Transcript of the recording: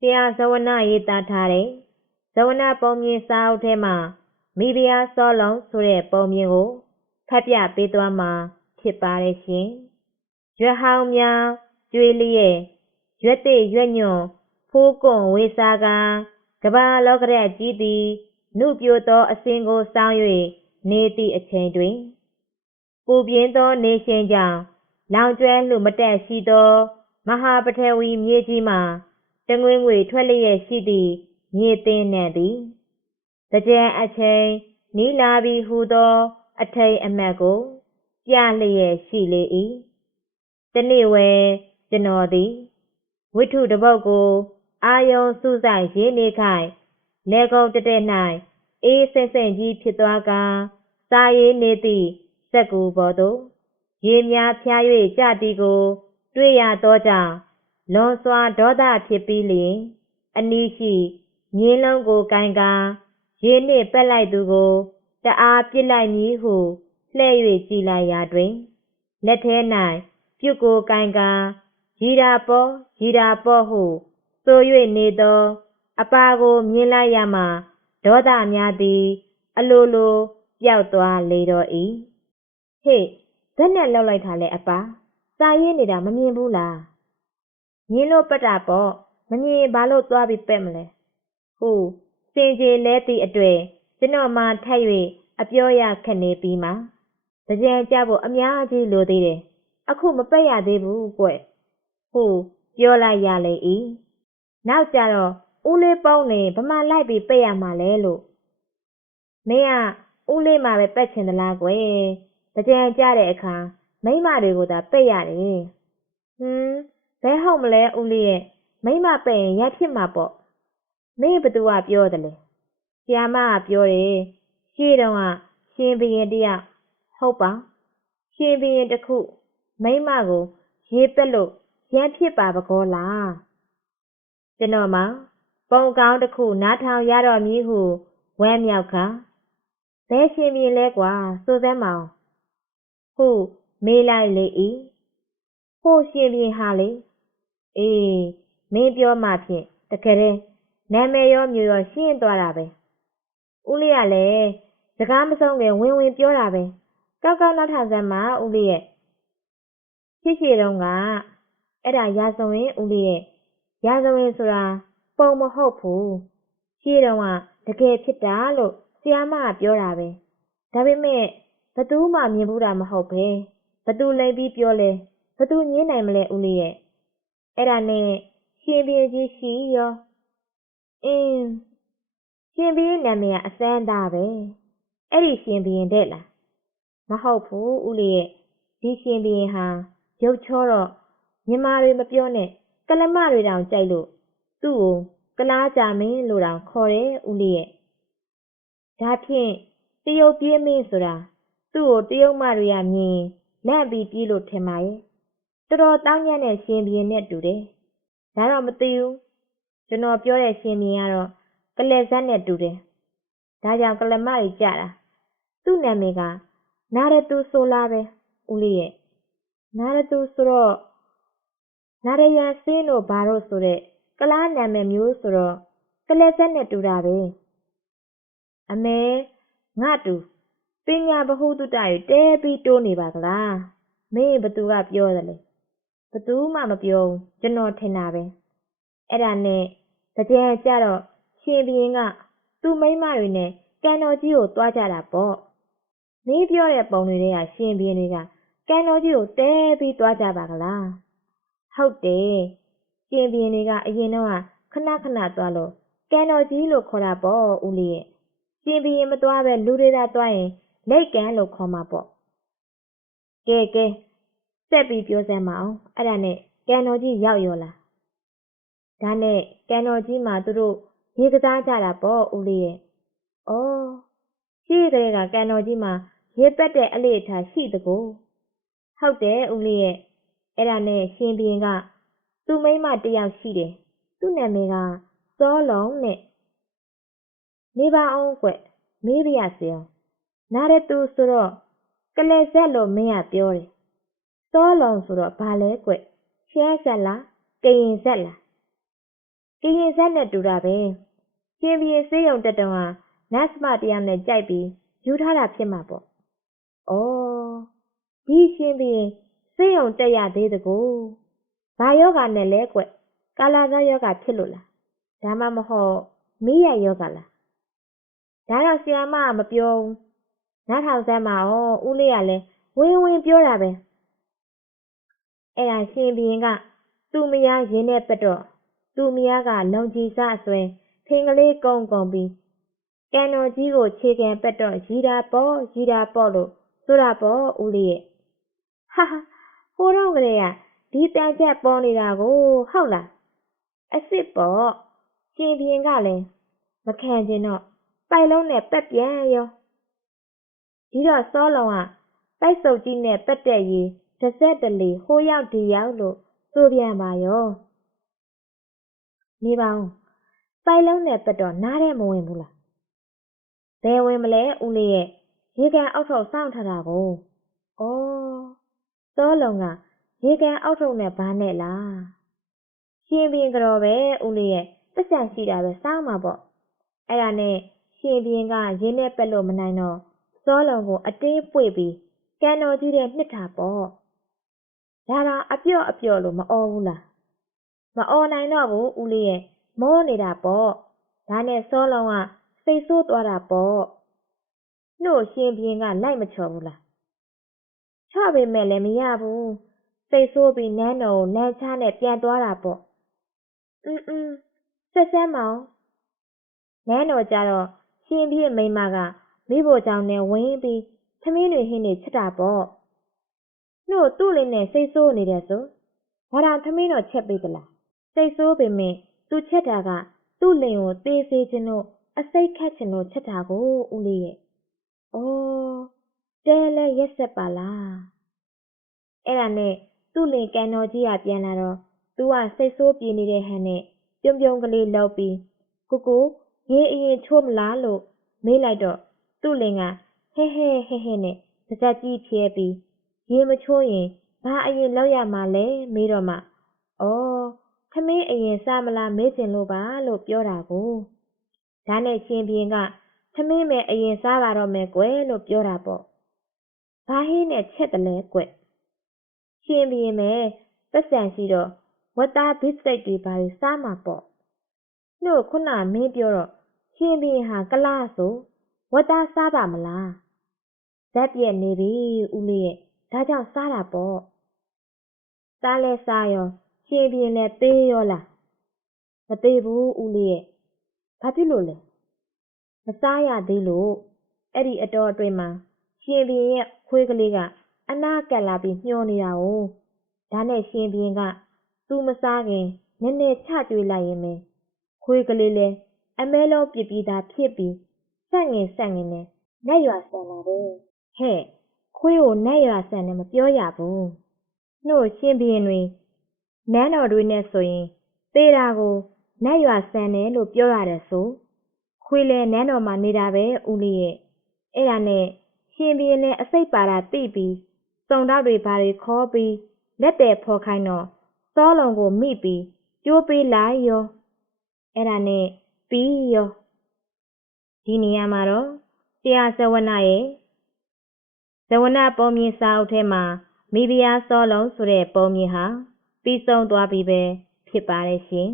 တရားဇဝနရေးသားထားတဲ့ဇဝနပုံမြင်စာအုပ်ထဲမှာမိဖုရားစောလုံးဆိုတဲ့ပုံမြင်ကိုဖတ်ပြပေးသွားမှာဖြစ်ပါတယ်ရှင်။ရွက်ဟောင်းများကျွေးလျက်ရွက်သိရွက်ညွန့်ဖိုးကွန်ဝေစာကကဘာလောကရက်ကြီးသည်နုပြိုသောအစဉ်ကိုစောင်း၍နေသည့်အချိန်တွင်ပူပြင်းသောနေရှင်ကြောင့်လောင်ကျွဲလှမတက်ရှိသော မဟာပထဝီမြေကြီးမှာ တငွေငွေထွက်လျက်ရှိသည့်မြေသင်းနှံသည်တကြံအချိန်နီးလာပြီဟုသော အထိန်အမတ်ကိုပြလျက်ရှိလေ၏တနေ့ဝဲကျွန်တော်သည်ဝိထုတပုတ်ကိုအာယုံစုဆိုင်ရေးနေခိုင်လေကုံတတဲ့၌အေးစိမ့်စိမ့်ကြီးဖြစ်သွားကာစာရေးနေသည့်စက်ကူပေါ်သို့ရေများဖျား၍ကြသည်ကို တွေ့ရသောကြောင့် လွန်စွာဒေါသဖြစ်ပြီးလျင်အနီးရှိငင်းလုံးကိုကင်ကာရေနှင့်ပက်လိုက်သူကိုတအားပစ်လိုက်မည်ဟုလှဲ့၍ကြည်လိုက်ရာတွင်လက်ထဲ၌ပြုတ်ကိုကင်ကာရီတာပေါ်ရီတာပေါ်ဟုဆို၍နေသော အပါကိုမြင်လိုက်ရမှဒေါသများသည် အလိုလိုပျောက်သွားလေတော့၏ဟေ့ဇက်နဲ့လောက်လိုက်တာလဲအပါစာရေးနေတာမမြင်ဘူးလား မြင်လို့ပတ်တာပေါ့မမြင်ဘာလို့သွားပြီးပက်မလဲဟုစင်ကြေလဲသည့်အတွေ့ကျွန်တော်မှထိုက်၍အပြောရခက်နေပြီးမှကြံကြဖို့အများကြီးလိုသေးတယ်အခုမပက်ရသေးဘူးကွဟုပြောလိုက်ရလေ၏နောက်ကြတော့ဦးလေးပေါင်းနေဗမာလိုက်ပြီးပက်ရမှာလဲလို့မင်းကဦးလေးမှာပဲပက်ချင်သလားကွယ်ကြံကြတဲ့အခါမိမတွေကိုသာပက်ရတယ်ဟွန်း ဘဲဟုတ်မလဲဦးလေးရဲ့မိမပက်ရင်ရဖြစ်မှာပေါ့မင်းဘသူကပြောတယ်လေဆရာမကပြောတယ်ရှေ့တုန်းကရှင်ဘရင်တယောက်ဟုတ်ပါရှင်ဘရင်တစ်ခုမိမကိုရေးပက်လို့ရန်ဖြစ်ပါပကောလားကျွန်တော်မှပုံကောင်းတစ်ခုနားထောင်ရတော့မည်ဟုဝမ်းမြောက်ခါဘဲရှင်ဘရင်လဲကွာစိုးစမ်းမောင်ဟုမေးလိုက်လေ၏ဟိုရှင်ဘရင်ဟာလေ အေးမင်းပြောမှဖြင့်တကယ်တည်းနာမည်ရောမျိုးရောရှင်းသွားတာပဲဦးလေးကလည်းစကားမဆုံးခင်ဝင်ဝင်ပြောတာပဲကောက်ကောက်နောက်ထပ်စမ်းပါဦးလေးရဲ့ရှိရှိတုန်းကအဲ့ဒါရာဇဝင်ဦးလေးရဲ့ရာဇဝင်ဆိုတာပုံမဟုတ်ဘူးရှိတုန်းကတကယ်ဖြစ်တာလို့ဆရာမကပြောတာပဲဒါပေမဲ့ဘသူမှမြင်ဘူးတာမဟုတ်ပဲဘသူလိမ့်ပြီးပြောလဲဘသူညင်းနိုင်မလဲဦးလေးရဲ့ အဲ့ဒါနဲ့ရှင်ပြင်းကြီးရှိရောအင်းရှင်ဘီရဲ့နာမည်ကအစမ်းသားပဲအဲ့ဒီရှင်ဘီရင်တဲ့လားမဟုတ်ဘူးဦးလေးရဲ့ဒီရှင်ဘီရင်ဟာရုပ်ချောတော့ညီမတွေမပြောနဲ့ကလမတွေတောင်ကြိုက်လို့သူ့ကိုကလားကြမင်းလို့တောင်ခေါ်တယ်ဦးလေးရဲ့ဒါဖြင့်တရုတ်ပြေးမင်းဆိုတာသူ့ကိုတရုတ်မတွေကမြင်လန့်ပြီးပြေးလို့ထင်ပါရဲ့ တော်တော်တောင်းညံ့တဲ့ရှင်ဘီရင်နဲ့တူတယ်ဒါတော့မသိဘူးကျွန်တော်ပြောတဲ့ရှင်မြင်ကတော့ကလဇက်နဲ့တူတယ်။ဒါကြောင့်ကလမကြီးကြတာ။သူ့နာမည်ကနာရတူဆိုလာပဲဦးလေးရဲ့။နာရတူဆိုတော့နာရယန်စင်းတို့ဘာလို့ဆိုတဲ့ကလားနာမည်မျိုးဆိုတော့ကလဇက်နဲ့တူတာပဲ။အမေငါတူပညာဗဟုသုတရတဲပြီးတိုးနေပါကလား။မင်းဘသူကပြောတယ်လေ။ဘ သူမှမပြောဘူးကျွန်တော်ထင်တာပဲ။အဲ့ဒါနဲ့တကြံကြတော့ရှင်ဘရင်ကသူ့မိန်းမတွေနဲ့ကန်တော်ကြီးကိုသွားကြတာပေါ့မင်းပြောတဲ့ပုံတွေတွေကရှင်ဘရင်တွေကကန်တော်ကြီးကိုတဲပြီးသွားကြပါကလားဟုတ်တယ်ရှင်ဘရင်တွေကအရင်တော့ခဏခဏသွားလို့ကန်တော်ကြီးလို့ခေါ်တာပေါ့ဦးလေးရဲ့ရှင်ဘရင်မသွားပဲလူတွေသာသွားရင်လက်ကန်လို့ခေါ်မှာပေါ့ကဲကဲ စက်ပြီးပြောစမ်းမအောင်အဲ့ဒါနဲ့ကန်တော်ကြီးရောက်ရောလားဒါနဲ့ကန်တော်ကြီးမှာသူတို့ရေကစားကြတာပေါ့ဦးလေးရဲ့။အော်ရှိကလေးကကန်တော်ကြီးမှာရေပက်တဲ့အလေးထားရှိတကူ။ဟုတ်တယ်ဦးလေးရဲ့။အဲ့ဒါနဲ့ရှင်ဘရင်ကသူ့မိန်းမတယောက်ရှိတယ်။သူ့နာမည်ကစောလုံးနဲ့နေပါအောင်ကွမေးပြရစေအောင်။နားရသူဆိုတော့ကလေးဆက်လို့မင်းကပြောတယ်။ စောလုံးဆိုတော့ဘာလဲကွရှဲဆက်လားကရင်ဆက်လားကရင်ဆက်နဲ့တူတာပဲရှင်ဘီရင်စေးရုံတက်တုံးဟာနတ်စမတရားနဲ့ကြိုက်ပြီးယူထားတာဖြစ်မှာပေါ့။အော်ဒီရှင်ဘီရင်စေးရုံတက်ရသေးတကူဘာယောဂနဲ့လဲကွကာလာသောယောဂဖြစ်လို့လားဒါမှမဟုတ်မိရယောဂလားဒါတော့ဆီယာမကမပြောဘူးနားထောင်စမ်းပါဩဦးလေးကလည်းဝင်းဝင်းပြောတာပဲ အဲ့ဒါရှင်ဘီရင်ကသူ့မယားရင်းနဲ့ပတ်တော့သူ့မယားကလုံကြီးစအစွဲဖင်ကလေးကုန်းကုန်းပြီးကန်တော်ကြီးကိုခြေကန်ပက်တော့ရီတာပေါ့ရီတာပေါ့လို့ဆိုတာပေါ့ဦးလေးရဲ့ဟာဟာဟိုတော့ကလေးကဒီတန်ချက်ပေါ်နေတာကိုဟုတ်လားအစ်စ်ပေါ့ရှင်ဘီရင်ကလည်းမခံချင်တော့ပိုက်လုံးနဲ့ပက်ပြန်ရောဒီတော့စောလုံးကပိုက်စုပ်ကြီးနဲ့ပက်တဲ့ရီ တစ်ဆက်တလီဟိုရောက်ဒီရောက်လို့ဆိုပြန်ပါရောနေပါဦးပိုက်လုံးနဲ့ပက်တော့နားထဲမဝင်ဘူးလားဘယ်ဝင်မလဲဦးလေးရဲ့ရေကန်အောက်ထုတ်စောင့်ထားတာကိုဩစောလုံးကရေကန်အောက်ထုတ်နဲ့ဘာနဲ့လားရှင်ပြင်းကြော်ပဲဦးလေးရဲ့ပတ်စံရှိတာပဲစောင့်မှာပေါ့အဲ့ဒါနဲ့ရှင်ပြင်းကရင်းနဲ့ပက်လို့မနိုင်တော့စောလုံးကိုအတင်းပွေပြီးကန်တော်ကြီးတဲ့နှစ်တာပေါ့ ဒါတော့အပြော့အပြော့လို့မအော်ဘူးလားမအော်နိုင်တော့ဘူးဦးလေးရဲ့မောနေတာပေါ့ဒါနဲ့စောလုံးကစိတ်ဆိုးသွားတာပေါ့နှုတ်ရှင်ပြင်းကလိုက်မချော်ဘူးလားချပေမဲ့လည်းမရဘူးစိတ်ဆိုးပြီးနန်းတော်ကိုလမ်းချနဲ့ပြန်သွားတာပေါ့အင်းအင်းဆက်ဆမ်းမောင်နန်းတော်ကြတော့ရှင်ပြည့်မိမကမိဖို့ကြောင့်နဲ့ဝင်းပြီးသမင်းတွေဟင်းနေချက်တာပေါ့ နှုတ်သူ့လေးနဲ့စိတ်ဆိုးနေတယ်ဆိုဘာသာသမင်းတော့ချက်ပေးသလားစိတ်ဆိုးပေမဲ့သူချက်တာကသူ့လင်ကိုသေးစေခြင်းတို့အစိတ်ခတ်ခြင်းတို့ချက်တာကိုဦးလေးရဲ့။အော်တဲလဲရက်ဆက်ပါလား။အဲ့ဒါနဲ့သူ့လင်ကန်တော်ကြီးကပြန်လာတော့သူကစိတ်ဆိုးပြေနေတဲ့ဟန်နဲ့ပြုံပြုံကလေးလောက်ပြီးကိုကိုရေအရင်ချိုးမလားလို့မေးလိုက်တော့သူ့လင်ကဟဲဟဲဟဲဟဲနဲ့ပါဇက်ကြီးဖြဲပြီး ရေမချိုးရင်ဘာအရင်လောက်ရမှာလဲမေးတော့မှအော်ခမင်းအရင်စားမလားမေးချင်လို့ပါလို့ပြောတာကိုဒါနဲ့ရှင်ပြင်းကထမင်းမဲ့အရင်စားပါတော့မယ်ကွယ်လို့ပြောတာပေါ့ဘာဟင်းနဲ့ချက်တယ်လဲကွရှင်ပြင်းမဲ့ပတ်စံရှိတော့ဝတ်သားဘစ်စိတ်တွေဘာတွေစားမှာပေါ့နှုတ်ခုနမင်းပြောတော့ရှင်ပြင်းဟာကလားဆိုဝတ်သားစားပါမလားဇက်ပြက်နေပြီဦးလေးရဲ့ ဒါကြောင့်စားတာပေါ့စားလဲစားရောရှင်ပြင်းနဲ့သေးရောလားမသေးဘူးဦးလေးရဲ့ဘာဖြစ်လို့လဲမစားရသေးလို့အဲ့ဒီအတော်အတွင်းမှာရှင်ဘင်းရဲ့ခွေးကလေးကအနာကက်လာပြီးညှောနေတာ哦ဒါနဲ့ရှင်ဘင်းကသူမစားခင်နည်းနည်းချကြွေးလိုက်ရင်ပဲခွေးကလေးလည်းအမဲလုံးပြပြီးသားဖြစ်ပြီးဆက်ငင်ဆက်ငင်နဲ့နတ်ရွာဆန်လာတယ်ဟဲ့ ခွေးကိုနတ်ရွာဆန်နဲ့မပြောရဘူးနှုတ်ရှင်ဘင်းတွေနန်းတော်တွေနဲ့ဆိုရင်သေတာကိုနတ်ရွာဆန်တယ်လို့ပြောရတယ်ဆိုခွေလဲနန်းတော်မှာနေတာပဲဦးလေးရဲ့အဲ့ဒါနဲ့ရှင်ပြင်းနဲ့အစိတ်ပါတာတိပြီးစုံတော့တွေဘာတွေခေါ်ပြီးလက်တယ်ဖော်ခိုင်းတော့စောလုံးကိုမိပြီးကျိုးပေးလိုက်ရောအဲ့ဒါနဲ့ပြီးရောဒီနေရာမှာတော့တရားဇဝနာရဲ့ ဇဝနာပုံမြင်စာအုပ်ထဲမှာမိဖုရားစောလုံးဆိုတဲ့ပုံမြင်ဟာပြီးဆုံးသွားပြီပဲဖြစ်ပါတယ်ရှင်